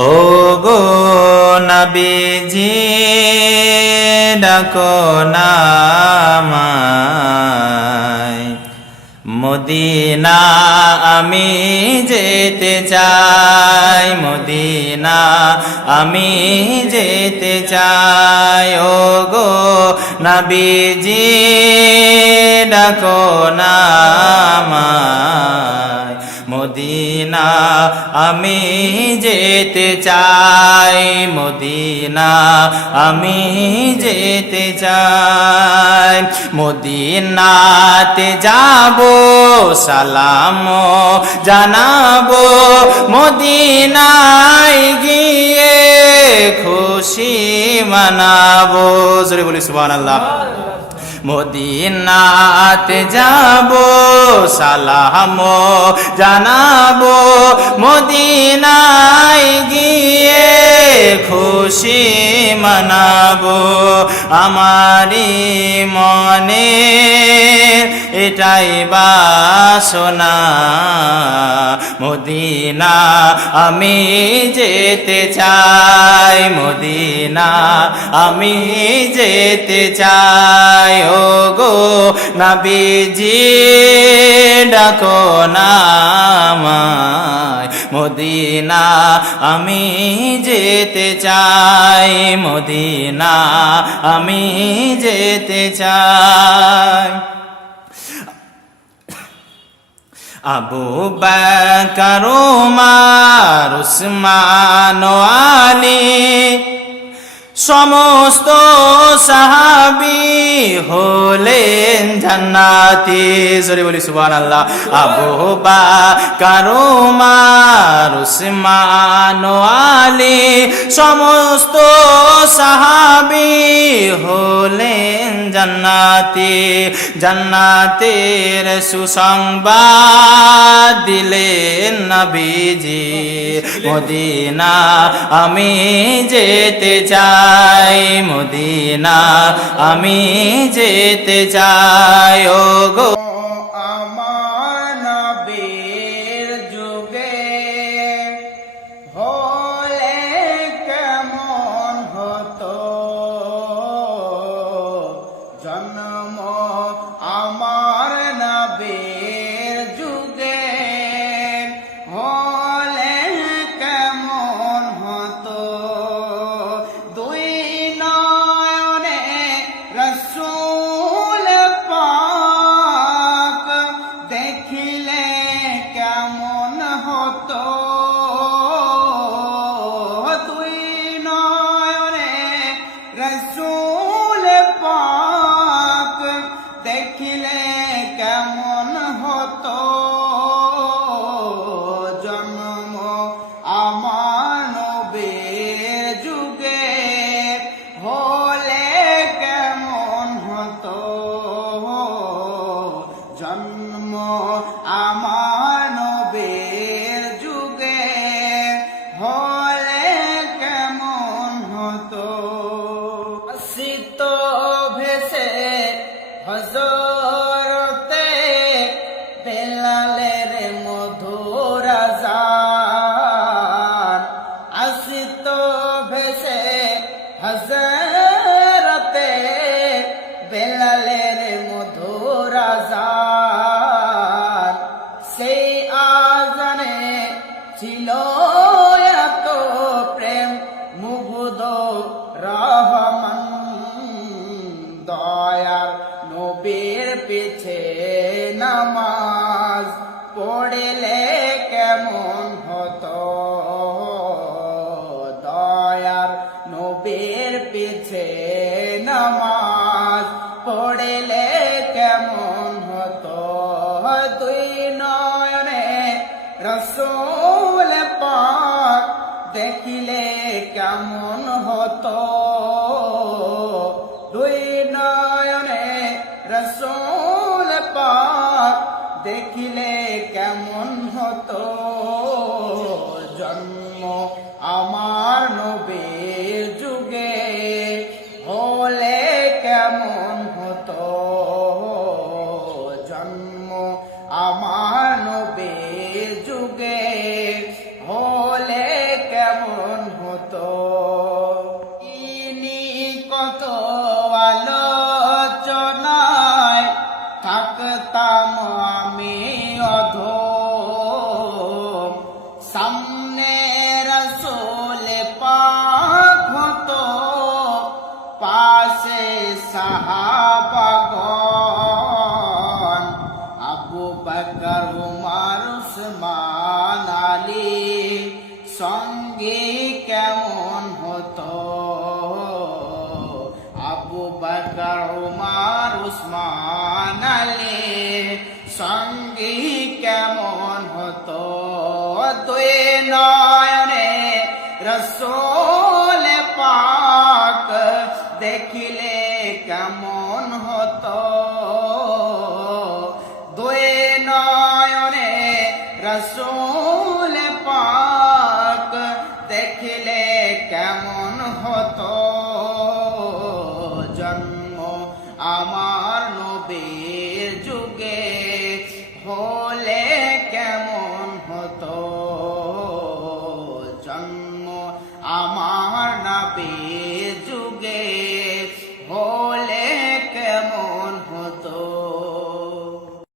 ও গো নবীজি ডাকো না আমায়, মদিনা আমি যেতে চাই, মদিনা আমি যেতে চাই। ও গো নবীজি ডাকো না আমায়, মদিনা আমি যেতে চাই, মদিনা আমি যেতে চাই। মদিনাতে যাবো, সালাম জানাবো, মদিনায় গিয়ে খুশি মানাবো। জোরে বলি সুবহানাল্লাহ। মদিনাতে যাবো, সালাম জানাবো, মদিনায় গিয়ে খুশি মানাবো। আমারি মনে এটাই বাসনা, মদিনা আমি যেতে চাই, মদিনা আমি যেতে চাই। ও গো নবীজি ডাকো না আমায়, মদিনা আমি যেতে চাই, মদিনা আমি যেতে চাই। আবু বকর ওমর উসমান ও আলী সমস্ত সাহাবী হলেন জান্নাতি। জোরে বলি সুবহানাল্লাহ। আবু বকর ওমর উসমান ও আলী সমস্ত সাহাবী হলেন জান্নাতি। জান্নাতের সুসংবাদ দিলেন নবীজি, মদিনা আমি যেতে চাই, মদিনা আমি যেতে চাই। ও গো আমার নবীর যুগে হলে কেমন হতো জন্ম, আমার নবীর যুগে হলে কেমন হতো। দুই নয়নে রসূল পাক দেখিলে কেমন হতো। দুই নয়নে রসূল পাক দেখিলে কেমন হতো। জন্ম আমার নবীর যুগে হলে কেমন হতো। জন্ম আমার নবীর যুগে হলে কেমন হতো। আসিত ভেসে হযরতে বেলালের মধুর আযান, আসিত ভেসে হযরতে বেলালের মধুর আযান। সেই আযানে ছিল এত প্রেম মুগ্ধ রহমান, দয়ার নবীর পিছে নামাজ পড়লে কেমন হতো। দয়ার নবীর পিছে নামাজ পড়লে কেমন হতো। দুই নয়নে রসূল পাক দেখিলে কেমন হতো। দুই নয়নে রসূল পাক দেখিলে কেমন হতো। জন্ম আমার নবীর যুগে হলে কেমন হতো। জন্ম আমার নবীর যুগে হলে কেমন হতো। ইনি কত আলোচনায় থাকতাম আমি অধম, সামনে রসুল পাক হতো, পাশে সাহাবাগণ, আবু বকর উমর উসমান আলী সঙ্গে কেমন হতো। আবু বকর উমর উসমান আলী সঙ্গে কেমন হতো। দুই নয়নে রসূল পাক দেখিলে কেমন হতো। দুই নয়নে রসূল পাক দেখিলে কেমন হতো। জন্ম আমার নবী